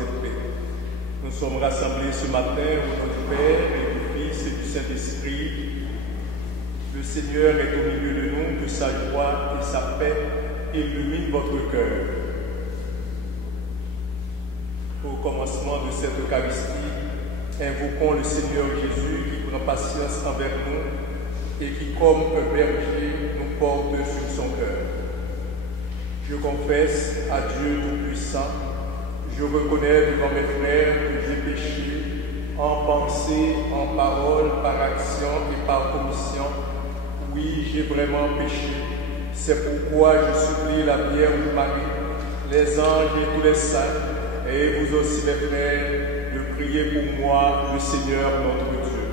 et paix. Nous sommes rassemblés ce matin au nom du Père et du Fils et du Saint-Esprit. Le Seigneur est au milieu de nous, que sa joie et sa paix illuminent votre cœur. Au commencement de cette Eucharistie, invoquons le Seigneur Jésus qui prend patience envers nous et qui, comme un berger, nous porte sur son cœur. Je confesse à Dieu Tout-Puissant, je reconnais devant mes frères que j'ai péché en pensée, en parole, par action et par commission. Oui, j'ai vraiment péché. C'est pourquoi je supplie la Vierge Marie, les anges et tous les saints, et vous aussi mes frères, de prier pour moi, le Seigneur notre Dieu.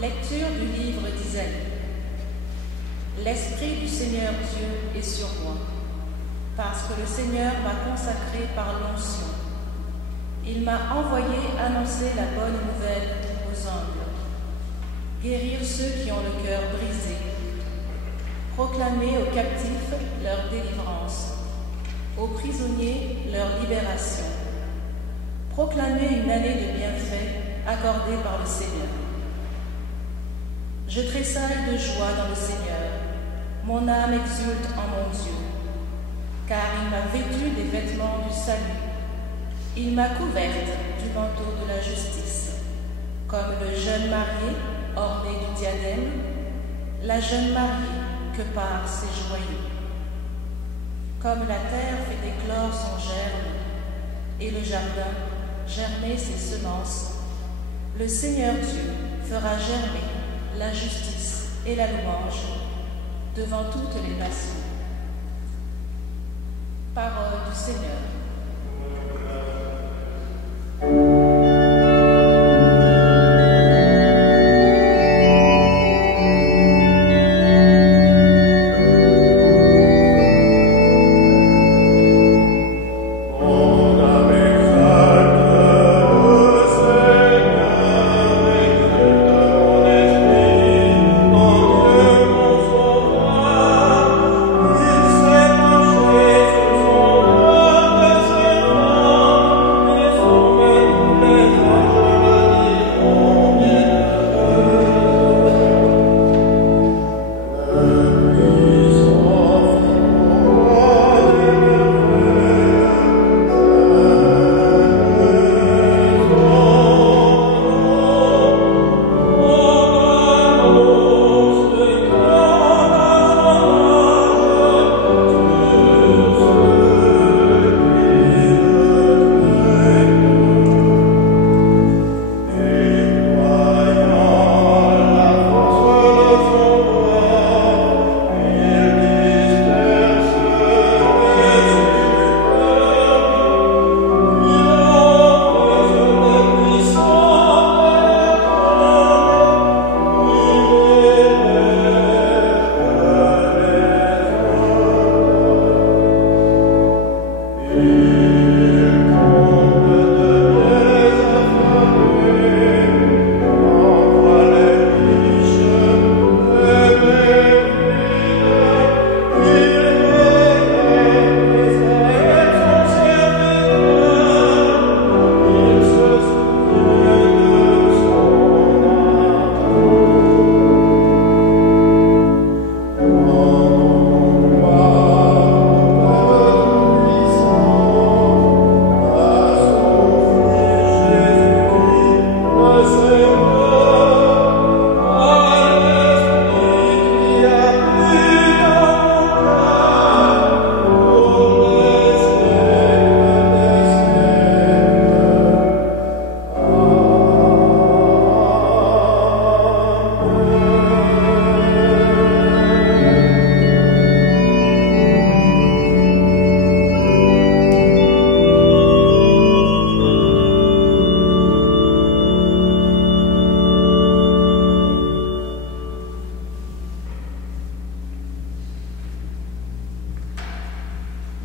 Lecture du livre d'Isaïe. L'Esprit du Seigneur Dieu est sur moi, parce que le Seigneur m'a consacré par l'onction. Il m'a envoyé annoncer la bonne nouvelle aux humbles, guérir ceux qui ont le cœur brisé, proclamer aux captifs leur délivrance, aux prisonniers leur libération, proclamer une année de bienfaits accordée par le Seigneur. Je tressaille de joie dans le Seigneur, mon âme exulte en mon Dieu, car il m'a vêtue des vêtements du salut, il m'a couverte du manteau de la justice, comme le jeune marié orné du diadème, la jeune mariée que par ses joyaux. Comme la terre fait éclore son germe, et le jardin germer ses semences, le Seigneur Dieu fera germer la justice et la louange devant toutes les nations. Parole du Seigneur. Thank you.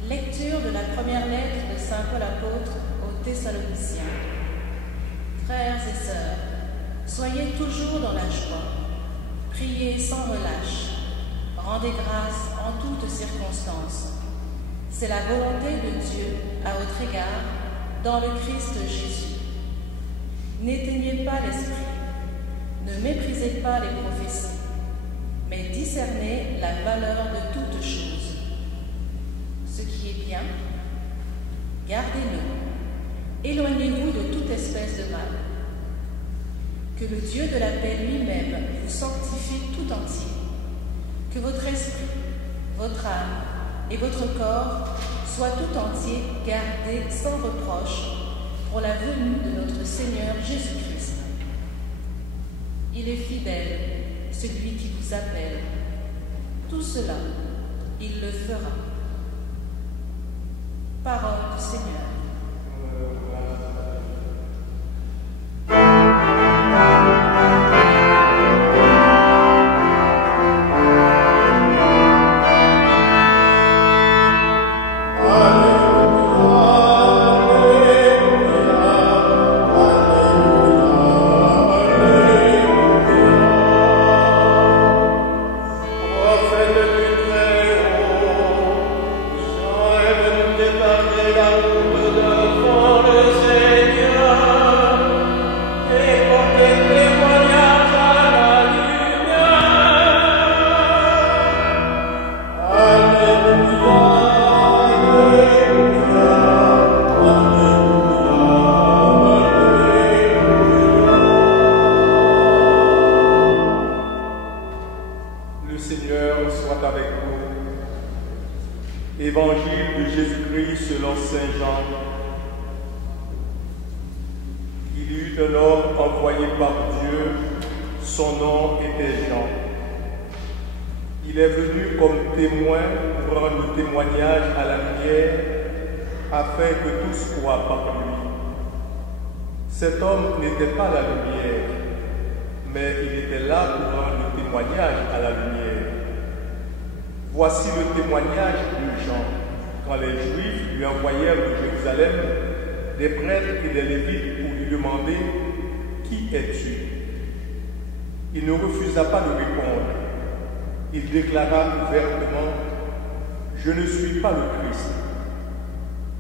Lecture de la première lettre de saint Paul apôtre aux Thessaloniciens. Frères et sœurs, soyez toujours dans la joie, priez sans relâche, rendez grâce en toutes circonstances. C'est la volonté de Dieu à votre égard dans le Christ Jésus. N'éteignez pas l'esprit, ne méprisez pas les prophéties, mais discernez la valeur de toutes choses. Ce qui est bien, gardez-le. Éloignez-vous de toute espèce de mal. Que le Dieu de la paix lui-même vous sanctifie tout entier. Que votre esprit, votre âme et votre corps soient tout entiers gardés sans reproche pour la venue de notre Seigneur Jésus-Christ. Il est fidèle, celui qui vous appelle. Tout cela, il le fera. Parole du Seigneur. Évangile de Jésus-Christ selon saint Jean. Il y eut un homme envoyé par Dieu, son nom était Jean. Il est venu comme témoin pour rendre témoignage à la lumière, afin que tous croient par lui. Cet homme n'était pas la lumière, mais il était là pour rendre témoignage à la lumière. Voici le témoignage de Jean, quand les Juifs lui envoyèrent de Jérusalem des prêtres et des Lévites pour lui demander « Qui es-tu » Il ne refusa pas de répondre. Il déclara ouvertement « Je ne suis pas le Christ ».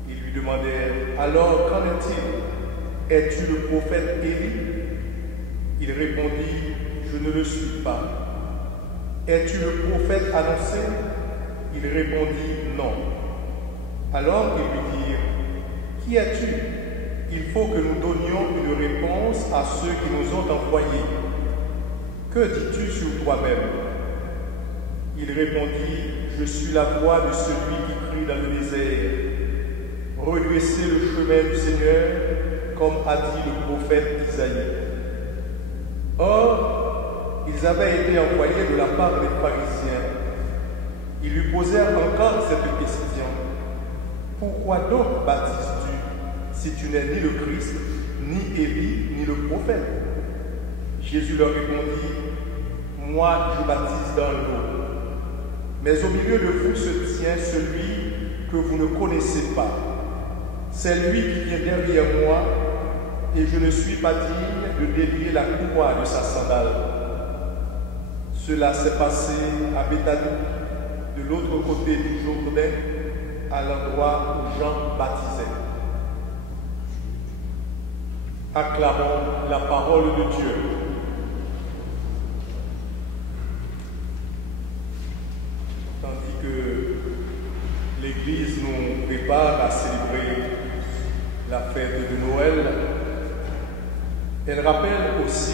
Ils lui demandèrent « Alors, qu'en est-il? Es-tu le prophète Élie » Il répondit « Je ne le suis pas ». « Es-tu le prophète annoncé » Il répondit « Non ». Alors ils lui dirent « Qui es-tu » Il faut que nous donnions une réponse à ceux qui nous ont envoyés. Que dis-tu sur toi-même? Il répondit « Je suis la voix de celui qui crie dans le désert. Redressez le chemin du Seigneur, comme a dit le prophète Isaïe. » Or, ils avaient été envoyés de la part des pharisiens. Ils lui posèrent encore cette question. « Pourquoi donc baptises-tu, si tu n'es ni le Christ, ni Élie, ni le prophète ?» Jésus leur répondit, « Moi, je baptise dans l'eau. Mais au milieu de vous se tient celui que vous ne connaissez pas. C'est lui qui vient derrière moi, et je ne suis pas digne de délier la courroie de sa sandale. » Cela s'est passé à Béthanie, de l'autre côté du Jourdain, à l'endroit où Jean baptisait. Acclamons la parole de Dieu. Tandis que l'Église nous prépare à célébrer la fête de Noël, elle rappelle aussi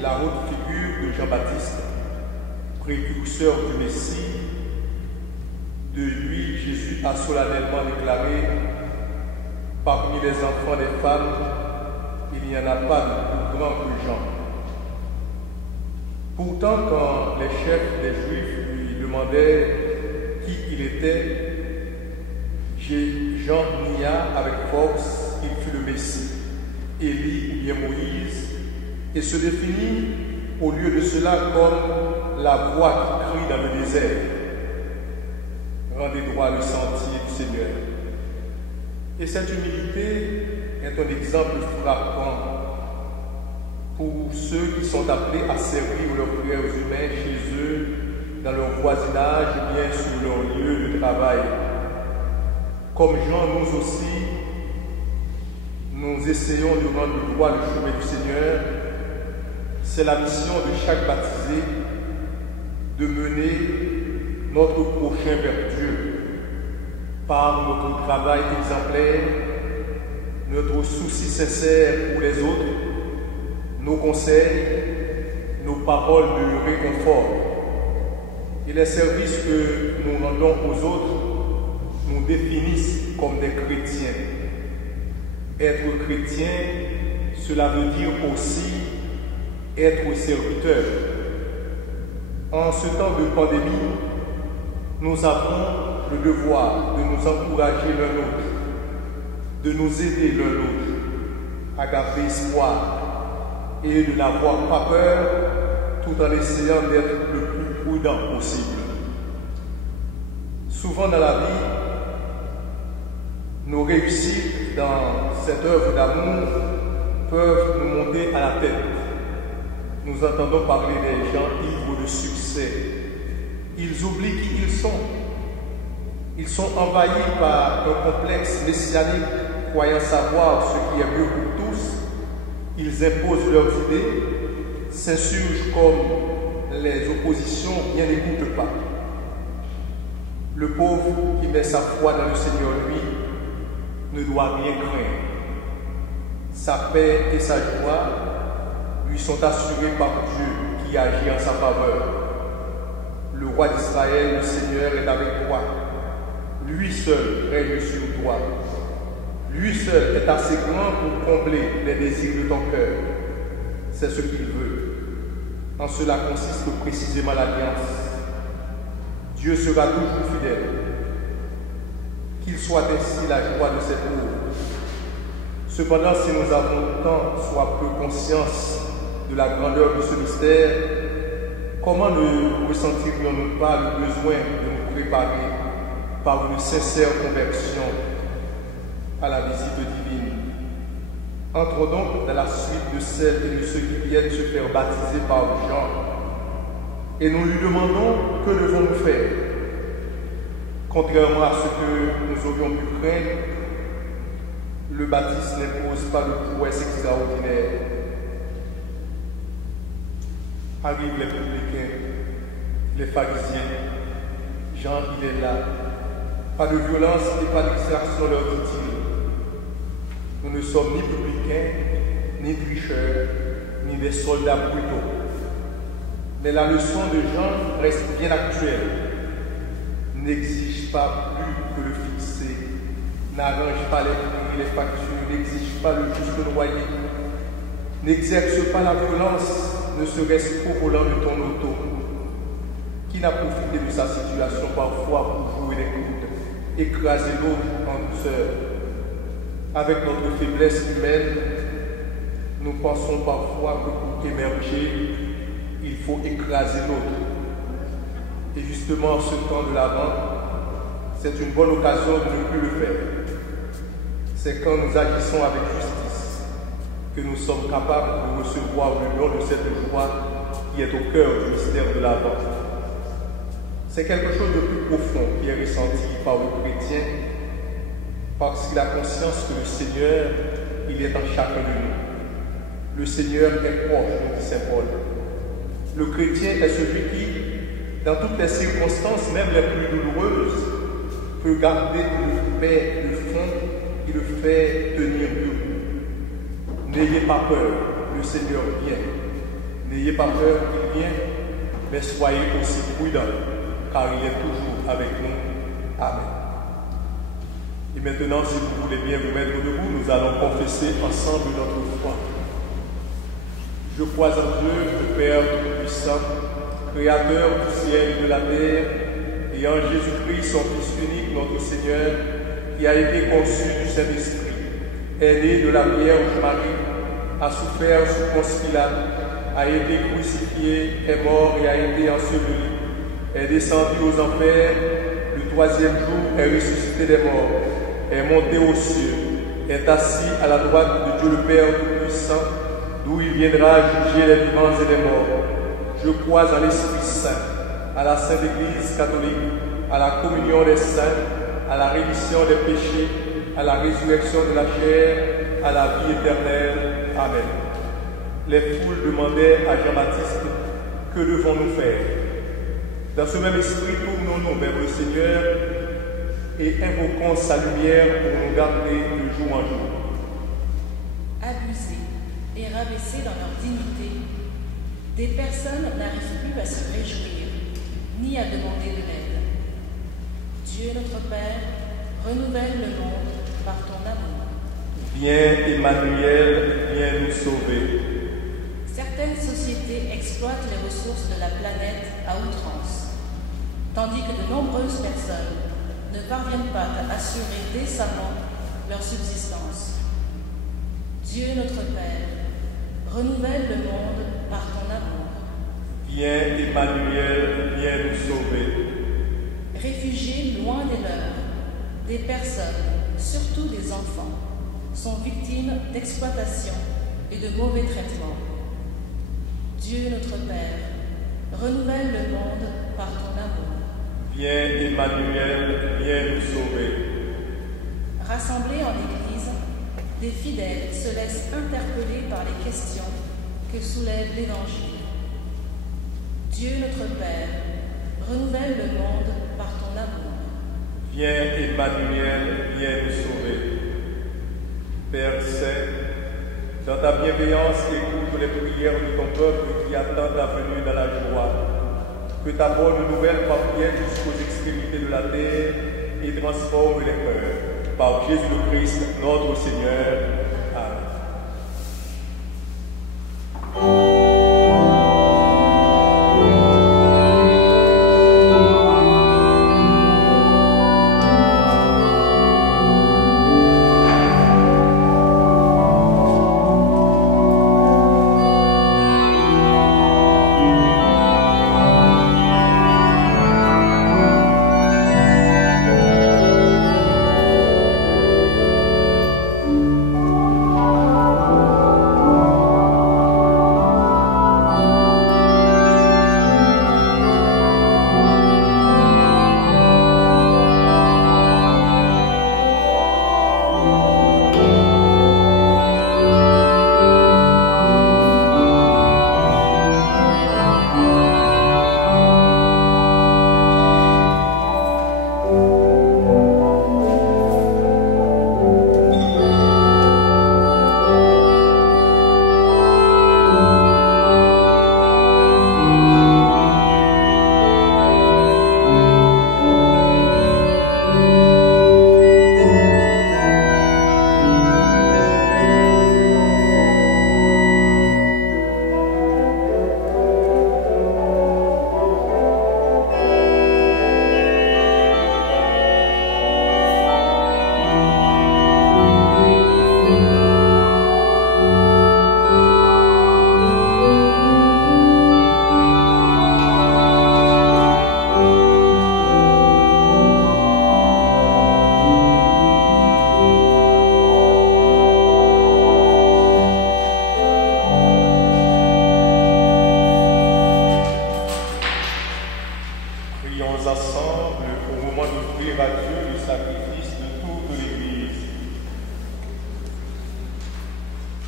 la haute figure de Jean-Baptiste, précurseur du Messie. De lui, Jésus a solennellement déclaré « Parmi les enfants des femmes, il n'y en a pas de plus grand que Jean. » Pourtant, quand les chefs des Juifs lui demandaient qui il était, Jean nia avec force qu'il fut le Messie, Élie ou bien Moïse, et se définit au lieu de cela comme la voix qui crie dans le désert. rendez droit le sentier du Seigneur. Et cette humilité est un exemple frappant pour ceux qui sont appelés à servir leurs frères humains chez eux, dans leur voisinage et bien sur leur lieu de travail. Comme Jean, nous aussi, nous essayons de rendre droit le chemin du Seigneur. C'est la mission de chaque baptisé de mener notre prochain vers Dieu par notre travail exemplaire, notre souci sincère pour les autres, nos conseils, nos paroles de réconfort et les services que nous rendons aux autres nous définissent comme des chrétiens. Être chrétien, cela veut dire aussi être serviteur. En ce temps de pandémie, nous avons le devoir de nous encourager l'un l'autre, de nous aider l'un l'autre à garder espoir et de n'avoir pas peur tout en essayant d'être le plus prudent possible. Souvent dans la vie, nos réussites dans cette œuvre d'amour peuvent nous monter à la tête. Nous entendons parler des gens ivres de succès. Ils oublient qui ils sont. Ils sont envahis par un complexe messianique, croyant savoir ce qui est mieux pour tous. Ils imposent leurs idées, s'insurgent comme les oppositions, bien n'écoutent pas. Le pauvre qui met sa foi dans le Seigneur, lui, ne doit rien craindre. Sa paix et sa joie lui sont assurés par Dieu qui agit en sa faveur. Le roi d'Israël, le Seigneur, est avec toi. Lui seul règne sur toi. Lui seul est assez grand pour combler les désirs de ton cœur. C'est ce qu'il veut. En cela consiste précisément l'alliance. Dieu sera toujours fidèle. Qu'il soit ainsi la joie de ses pauvres. Cependant, si nous avons tant soit peu conscience de la grandeur de ce mystère, comment ne ressentirions-nous pas le besoin de nous préparer par une sincère conversion à la visite divine? Entrons donc dans la suite de celles et de ceux qui viennent se faire baptiser par Jean, et nous lui demandons que devons-nous faire. Contrairement à ce que nous aurions pu craindre, le baptême n'impose pas de prouesse extraordinaire. Arrivent les publicains, les pharisiens. Jean, il est là. Pas de violence et pas d'extraction, leur dit-il. Nous ne sommes ni publicains, ni tricheurs, ni des soldats brutaux. Mais la leçon de Jean reste bien actuelle. N'exige pas plus que le fixé, n'arrange pas les prix, les factures, n'exige pas le juste loyer, n'exerce pas la violence, ne serait-ce qu'au volant de ton auto, qui n'a profité de sa situation parfois pour jouer les coudes, écraser l'autre en douceur. Avec notre faiblesse humaine, nous pensons parfois que pour émerger, il faut écraser l'autre. Et justement, en ce temps de l'Avent, c'est une bonne occasion de ne plus le faire. C'est quand nous agissons avec justice que nous sommes capables de recevoir le don de cette joie qui est au cœur du mystère de l'Avent. C'est quelque chose de plus profond qui est ressenti par le chrétien parce qu'il a conscience que le Seigneur, il est en chacun de nous. Le Seigneur est proche, nous dit Saint Paul. Le chrétien est celui qui, dans toutes les circonstances, même les plus douloureuses, peut garder le paix, le fond qui le fait tenir debout. N'ayez pas peur, le Seigneur vient. N'ayez pas peur, il vient, mais soyez aussi prudents, car il est toujours avec nous. Amen. Et maintenant, si vous voulez bien vous mettre debout, nous allons confesser ensemble notre foi. Je crois en Dieu, le Père Tout-Puissant, Créateur du ciel et de la terre, et en Jésus-Christ, son Fils unique, notre Seigneur, qui a été conçu du Saint-Esprit, est né de la Vierge Marie, a souffert sous Ponce Pilate, a été crucifié, est mort et a été enseveli, est descendu aux enfers, le troisième jour est ressuscité des morts, est monté aux cieux, est assis à la droite de Dieu le Père Tout-Puissant, d'où il viendra juger les vivants et les morts. Je crois en l'Esprit Saint, à la Sainte Église catholique, à la communion des saints, à la rémission des péchés, à la résurrection de la chair, à la vie éternelle. Amen. Les foules demandaient à Jean-Baptiste, que devons-nous faire? Dans ce même esprit, tournons-nous vers le Seigneur et invoquons sa lumière pour nous garder de jour en jour. Abusés et rabaissés dans leur dignité, des personnes n'arrivent plus à se réjouir, ni à demander de l'aide. Dieu notre Père, renouvelle le monde par ton amour. Viens, Emmanuel, viens nous sauver. Certaines sociétés exploitent les ressources de la planète à outrance, tandis que de nombreuses personnes ne parviennent pas à assurer décemment leur subsistance. Dieu notre Père, renouvelle le monde par ton amour. Viens, Emmanuel, viens nous sauver. Réfugiés loin des leurs, des personnes, surtout des enfants, sont victimes d'exploitation et de mauvais traitements. Dieu notre Père, renouvelle le monde par ton amour. Viens, Emmanuel, viens nous sauver. Rassemblés en Église, des fidèles se laissent interpeller par les questions que soulève l'Évangile. Dieu notre Père, renouvelle le monde par ton amour. Viens, Emmanuel, viens nous sauver. Père Saint, dans ta bienveillance, écoute les prières de ton peuple qui attend ta venue dans la joie. Que ta bonne nouvelle parvienne jusqu'aux extrémités de la terre et transforme les cœurs. Par Jésus le Christ, notre Seigneur. Amen.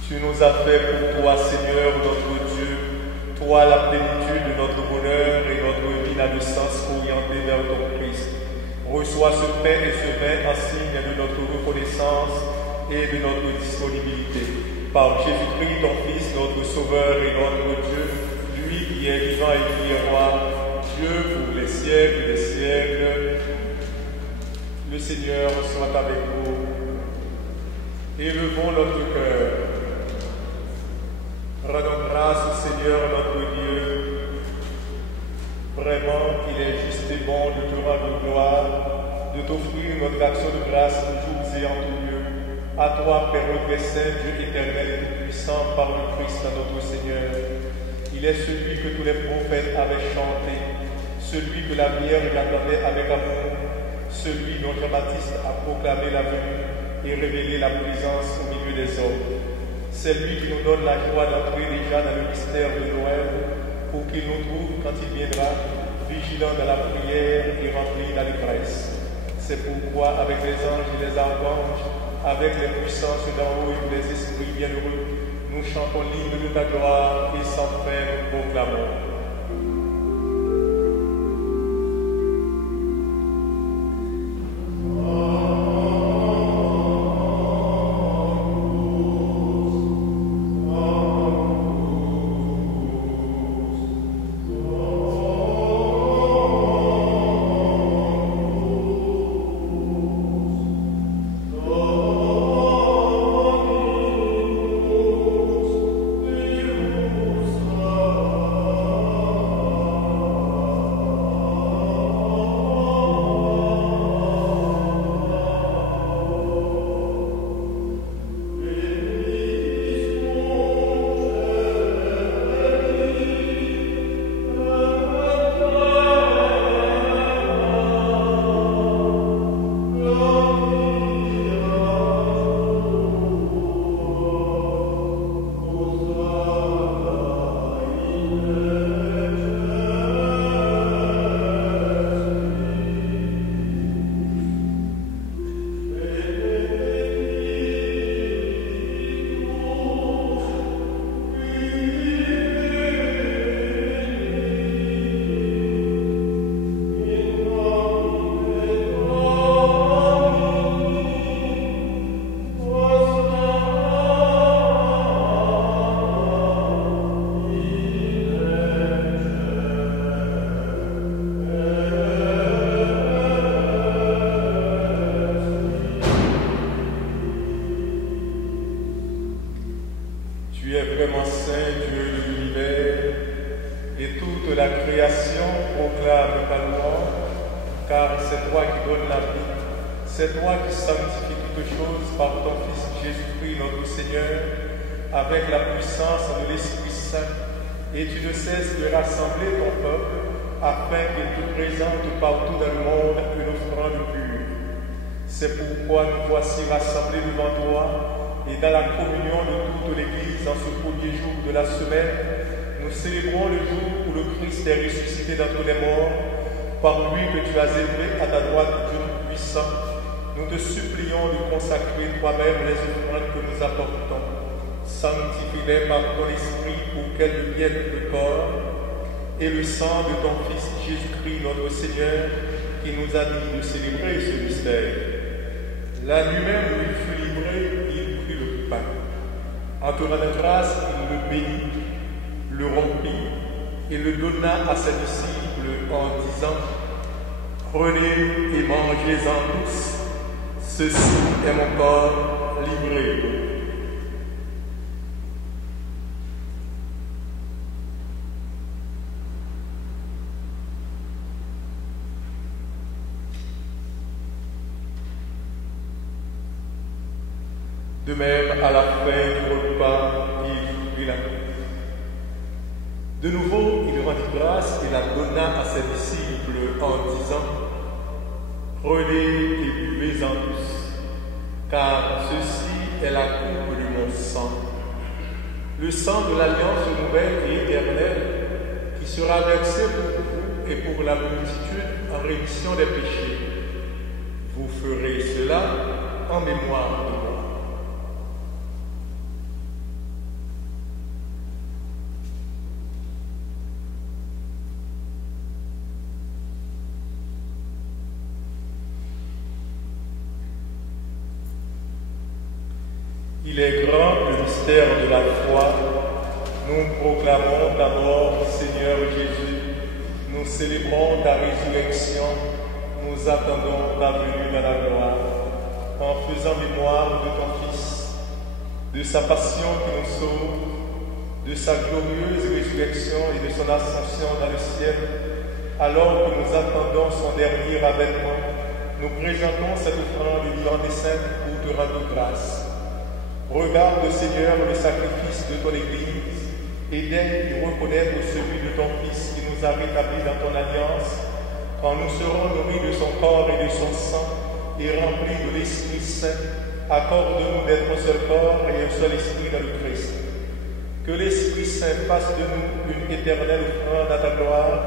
Tu nous as fait pour toi, Seigneur, notre Dieu, toi la plénitude de notre bonheur et notre vie n'a de sens orientée vers ton Christ. Reçois ce pain et ce vin en signe de notre reconnaissance et de notre disponibilité. Par Jésus-Christ, ton Fils, notre Sauveur et notre Dieu, lui qui est vivant et qui est roi, Dieu pour les siècles des siècles. Le Seigneur soit avec vous. Élevons notre cœur. Rendons grâce au Seigneur notre Dieu. Vraiment, il est juste et bon de te rendre gloire, de t'offrir notre action de grâce toujours et en tout lieu. À toi, Père notre Saint, Dieu éternel et tout-puissant, par le Christ notre Seigneur. Il est celui que tous les prophètes avaient chanté, celui que la Vierge attendait avec amour, celui dont Jean-Baptiste a proclamé la venue et révélé la présence au milieu des hommes. C'est lui qui nous donne la joie d'entrer déjà dans le mystère de Noël, pour qu'il nous trouve, quand il viendra, vigilants dans la prière et remplis d'allégresse. C'est pourquoi, avec les anges et les archanges, avec les puissances d'en haut et les esprits bienheureux, nous chantons l'hymne de ta gloire et sans fin nous proclamons. C'est toi qui sanctifies toutes choses par ton Fils Jésus-Christ, notre Seigneur, avec la puissance de l'Esprit Saint, et tu ne cesses de rassembler ton peuple afin qu'il te présente partout dans le monde une offrande pure. C'est pourquoi nous voici rassemblés devant toi, et dans la communion de toute l'Église, en ce premier jour de la semaine, nous célébrons le jour où le Christ est ressuscité d'entre les morts, par lui que tu as élevé à ta droite, Dieu Tout-Puissant. Nous te supplions de consacrer toi-même les offrandes que nous apportons. Sanctifie-les par ton esprit pour qu'elles deviennent le corps et le sang de ton Fils Jésus-Christ, notre Seigneur, qui nous a dit de célébrer ce mystère. La nuit même où il fut livré, il prit le pain. En te rendant grâce, il le bénit, le rompit et le donna à ses disciples en disant: Prenez et mangez-en tous. Ceci est mon corps livré. De même, à la fin du repas, il prit la coupe. De nouveau, il rendit grâce et la donna à ses disciples en disant: Prenez et buvez-en tous, car ceci est la coupe de mon sang, le sang de l'alliance nouvelle et éternelle, qui sera versé pour vous et pour la multitude en rémission des péchés. Vous ferez cela en mémoire de moi. Il est grand le mystère de la foi. Nous proclamons d'abord, Seigneur Jésus, nous célébrons ta résurrection, nous attendons ta venue dans la gloire, en faisant mémoire de ton Fils, de sa passion qui nous sauve, de sa glorieuse résurrection et de son ascension dans le ciel. Alors que nous attendons son dernier avènement, nous présentons cette offrande vivante et sainte pour te rendre grâce. Regarde, Seigneur, le sacrifice de ton Église et daigne y reconnaître celui de ton Fils qui nous a rétablis dans ton alliance, quand nous serons nourris de son corps et de son sang et remplis de l'Esprit Saint, accorde-nous d'être un seul corps et un seul esprit dans le Christ. Que l'Esprit Saint fasse de nous une éternelle offrande à ta gloire,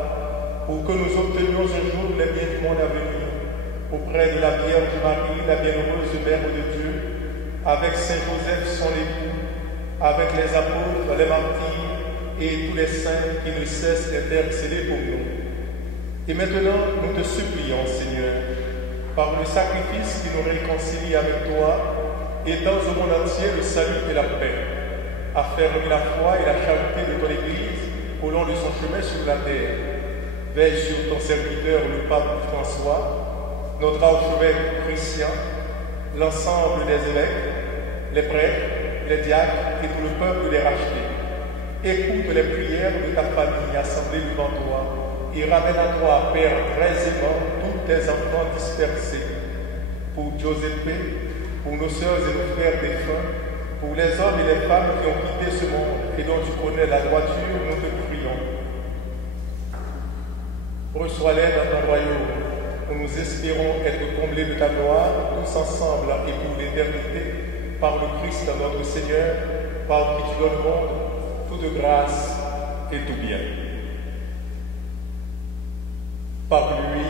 pour que nous obtenions un jour les biens du monde à venir, auprès de la Vierge Marie, la bienheureuse Mère de Dieu, avec Saint Joseph son époux, avec les apôtres, les martyrs et tous les saints qui ne cessent d'intercéder pour nous. Et maintenant, nous te supplions, Seigneur, par le sacrifice qui nous réconcilie avec toi, étends au monde entier le salut et la paix. Affermis la foi et la charité de ton Église au long de son chemin sur la terre. Veille sur ton serviteur, le pape François, notre archevêque Christian, l'ensemble des évêques, les prêtres, les diacres et tout le peuple des rachetés. Écoute les prières de ta famille assemblée devant toi et ramène à toi, Père, très aimant, tous tes enfants dispersés. Pour Giuseppe, pour nos sœurs et nos frères défunts, pour les hommes et les femmes qui ont quitté ce monde et dont tu connais la droiture, nous te prions. Reçois-les dans ton royaume, où nous espérons être comblés de ta gloire, tous ensemble et pour l'éternité, par le Christ notre Seigneur, par qui tu donnes au monde toute grâce et tout bien. Par lui,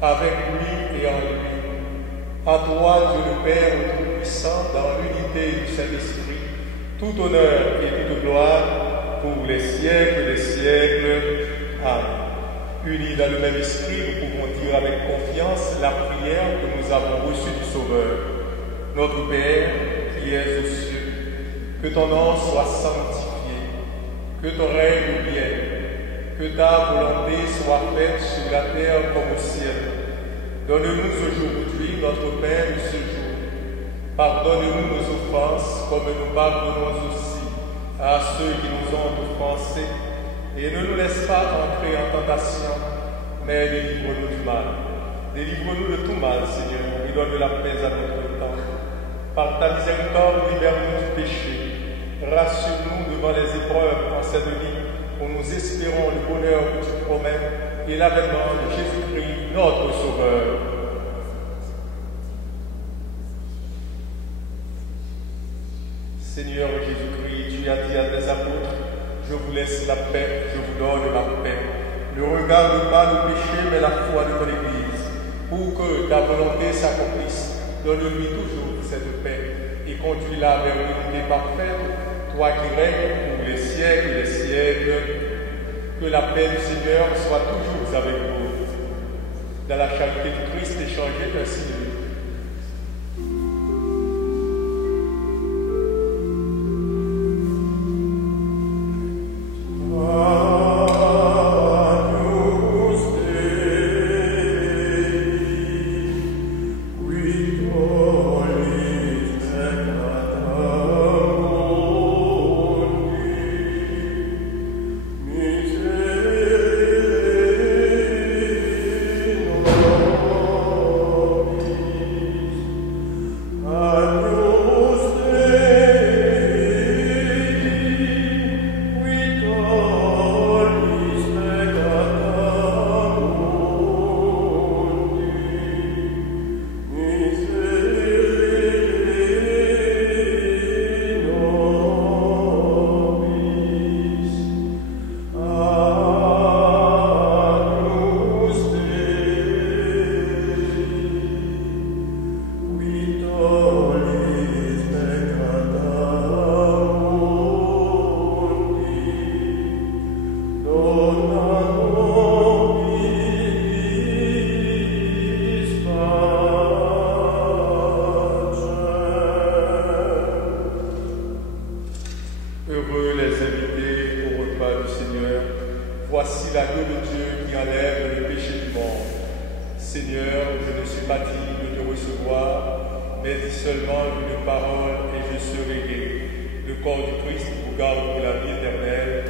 avec lui et en lui, à toi, Dieu le Père Tout-Puissant, dans l'unité du Saint-Esprit, tout honneur et toute gloire pour les siècles des siècles. Amen. Unis dans le même esprit, nous pouvons dire avec confiance la prière que nous avons reçue du Sauveur. Notre Père, qui es aux cieux, que ton nom soit sanctifié, que ton règne vienne, que ta volonté soit faite sur la terre comme au ciel. Donne-nous aujourd'hui notre pain de ce jour. Pardonne-nous nos offenses, comme nous pardonnons aussi à ceux qui nous ont offensés. Et ne nous laisse pas entrer en tentation, mais délivre-nous du mal. Délivre-nous de tout mal, Seigneur, et donne la paix à notre temps. Par ta miséricorde, libère-nous du péché. Rassure-nous devant les épreuves en cette vie, où nous espérons le bonheur que tu promets et l'avènement de Jésus-Christ, notre Sauveur. Seigneur Jésus-Christ, tu as dit à tes apôtres, je vous laisse la paix, je vous donne la paix. Ne regarde pas le péché, mais la foi de ton Église, pour que ta volonté s'accomplisse. Donne-lui toujours cette paix et conduis-la vers l'unité parfaite, toi qui règnes pour les siècles des siècles. Que la paix du Seigneur soit toujours avec vous. Dans la charité du Christ, échangez ainsi de lui. Voici l'agneau de Dieu qui enlève le péché du monde. Seigneur, je ne suis pas digne de te recevoir, mais dis seulement une parole et je serai guéri. Le corps du Christ vous garde pour la vie éternelle.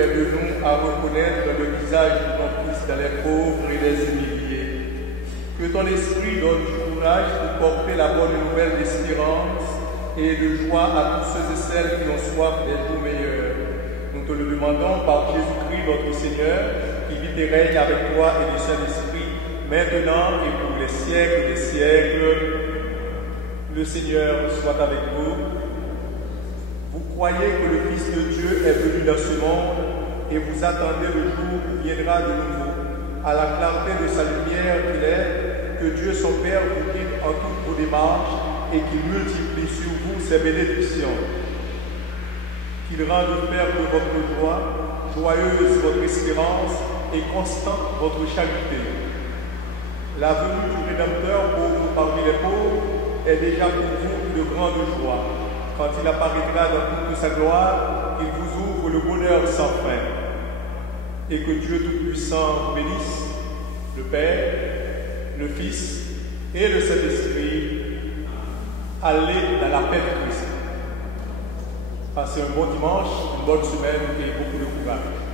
aide-nous à reconnaître le visage de ton Fils dans les pauvres et les humiliés. Que ton esprit donne du courage pour porter la bonne nouvelle d'espérance et de joie à tous ceux et celles qui ont soif des jours meilleurs. Nous te le demandons par Jésus-Christ notre Seigneur, qui vit et règne avec toi et le Saint-Esprit, maintenant et pour les siècles des siècles. Le Seigneur soit avec vous. Vous croyez que le Fils de Dieu est venu dans ce monde et vous attendez le jour où viendra de nouveau, à la clarté de sa lumière qu'il est, que Dieu son Père vous guide en toutes vos démarches et qu'il multiplie sur vous ses bénédictions. Qu'il rende ferme votre joie, joyeuse votre espérance et constante votre charité. La venue du Rédempteur pauvre parmi les pauvres est déjà pour vous une grande joie. Quand il apparaîtra dans toute sa gloire, il vous ouvre le bonheur sans fin. Et que Dieu Tout-Puissant vous bénisse, le Père, le Fils et le Saint-Esprit. Allez dans la paix de Christ. Passez un bon dimanche, une bonne semaine et beaucoup de courage.